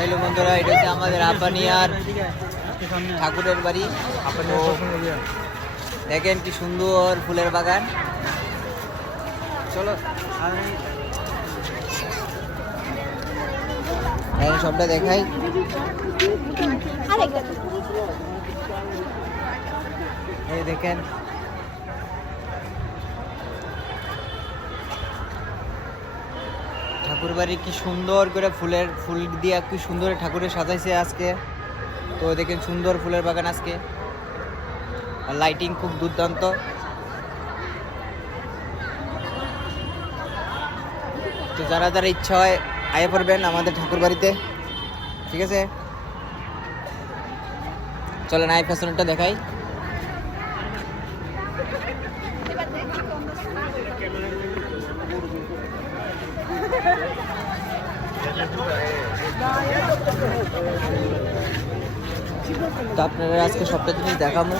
Hello বন্ধুরা, এটা হচ্ছে আমাদের আব্বানিয়ার ঠাকুরের বাড়ি। দেখেন কি সুন্দর ফুলের বাগান। চলো। সবটা দেখাই। দেখেন ঠাকুর বাড়ি কি সুন্দর করে ফুলের, ফুল দিয়ে কি সুন্দর ঠাকুরের সাজাইছে আজকে। তো দেখেন সুন্দর ফুলের বাগান আজকে। আর লাইটিং খুব দুর্দান্ত। তো যারা যারা ইচ্ছা হয়, আয়ে পড়বেন আমাদের ঠাকুর বাড়িতে ঠিক আছে? চলেন আই ফ্যাশনটা দেখাই। তো আপনারা আজকে সবটা জিনিস দেখাবো।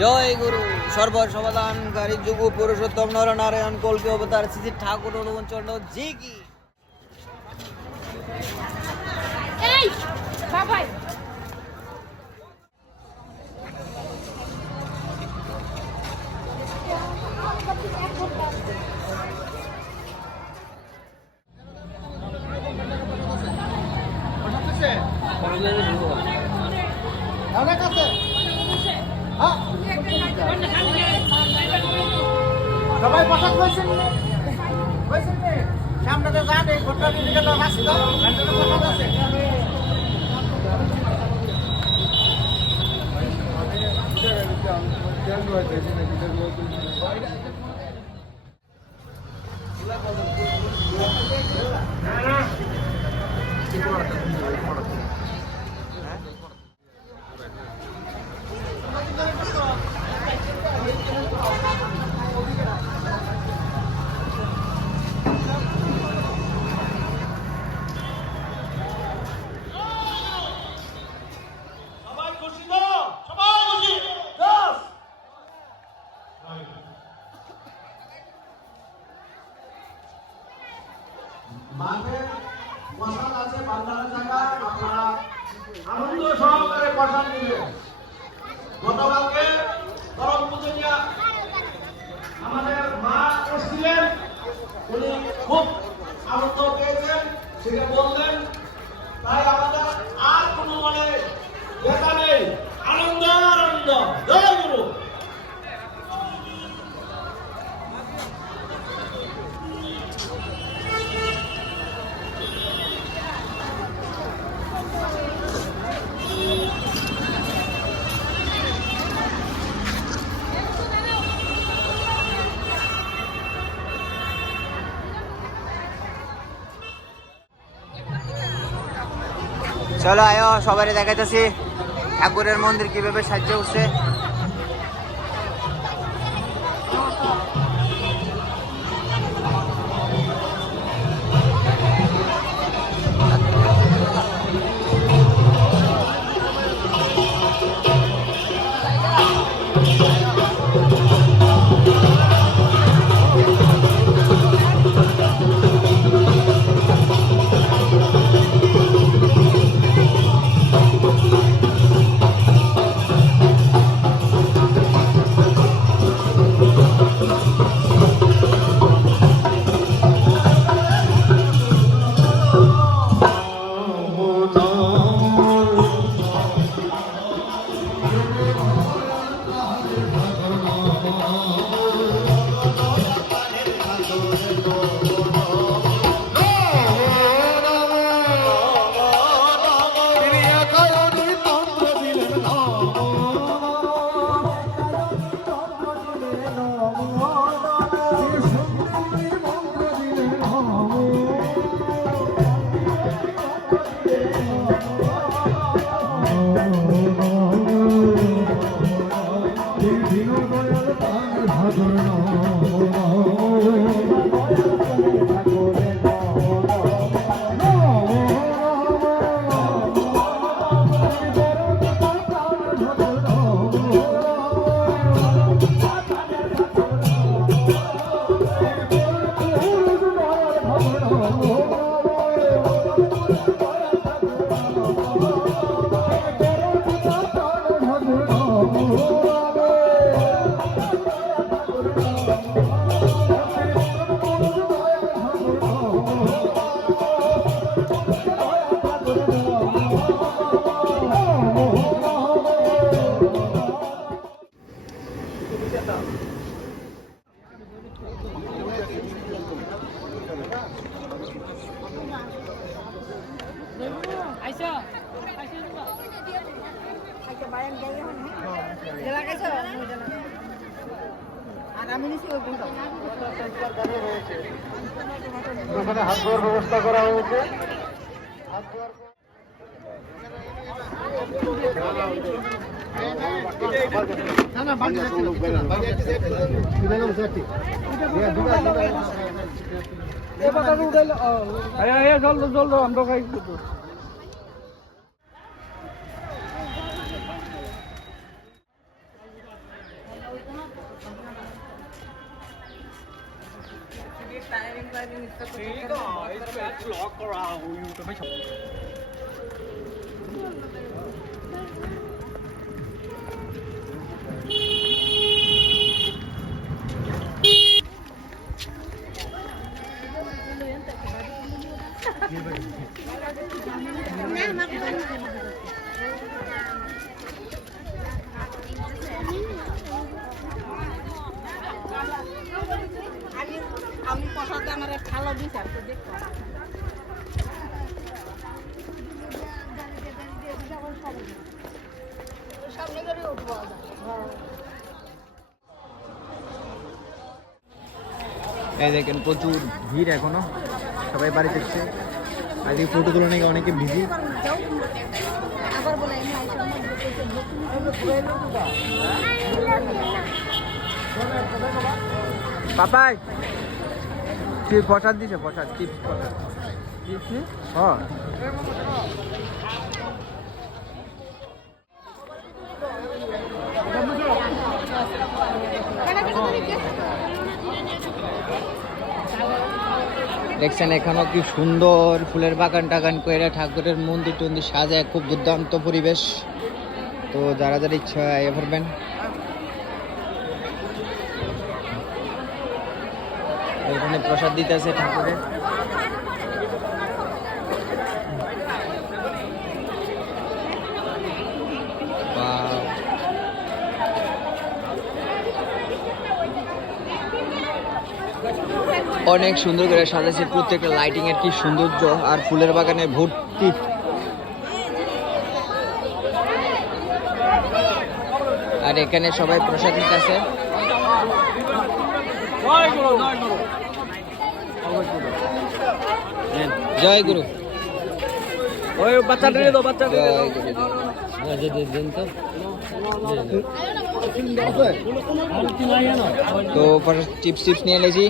জয় গুরু সর্ব সমাধানকারী যুগ, পুরুষোত্তম নর নারায়ণ কল্কি, অবতার, শ্রী ঠাকুর অনুবন চন্দ্র জি কি। সবাই প্রসাদ হয়েছেন হয়েছেন সামনে তো যান এই ঘটনা দিকে গেল আসছিল ঘন্টাতে প্রসাদ আছে। আছে বান্দারের জায়গা আপনারা আনন্দ সহকারে প্রসাদ দিলেন গতকালকে পরম পুজো আমাদের মা এসেছিলেন। উনি খুব আনন্দ পেয়েছেন, সেটা বললেন তাই আমাদের আর কোনো মানে দেখা নেই আনন্দ আনন্দ জয় গুরু চলো আয়ো সবাই দেখাইতেছি। ঠাকুরের মন্দির কীভাবে সাহায্য উঠছে Baba. হাত ধোয়ার ব্যবস্থা করা হয়েছে হাত ধোয়ার না না বাড়ি যাচ্ছি না, বাড়ি যাচ্ছি, যাচ্ছি। দিয়া, দুটা, สีก็ไอ้เป็นล็อกเราอยู่กัไม่ชม এই দেখেন প্রচুর ভিড় এখনও। সবাই বাড়ি যাচ্ছে। আজকে ফটো তুলে নাকি অনেকে বলে পাপাই কি প্রসাদ দিছে প্রসাদ চিপস প্রসাদ হ্যাঁ দেখছেন, এখানেও কি সুন্দর ফুলের বাগান টাগান করে ঠাকুরের মন্দির টন্দির সাজায়, খুব দুর্দান্ত পরিবেশ। তো যারা যারা ইচ্ছা, এ করবেন। এখানে প্রসাদ দিতেছে ঠাকুরের। অনেক সুন্দর করে সাজাচ্ছে প্রত্যেকটা লাইটিং এর কি সৌন্দর্য আর ফুলের বাগানে ভর্তি। আর এখানে সবাই প্রসাদ নিতেছে। জয় গুরু। ওই বাচ্চাটা দাও দাও। তো তো চিপস চিপস নিয়ে এলেছি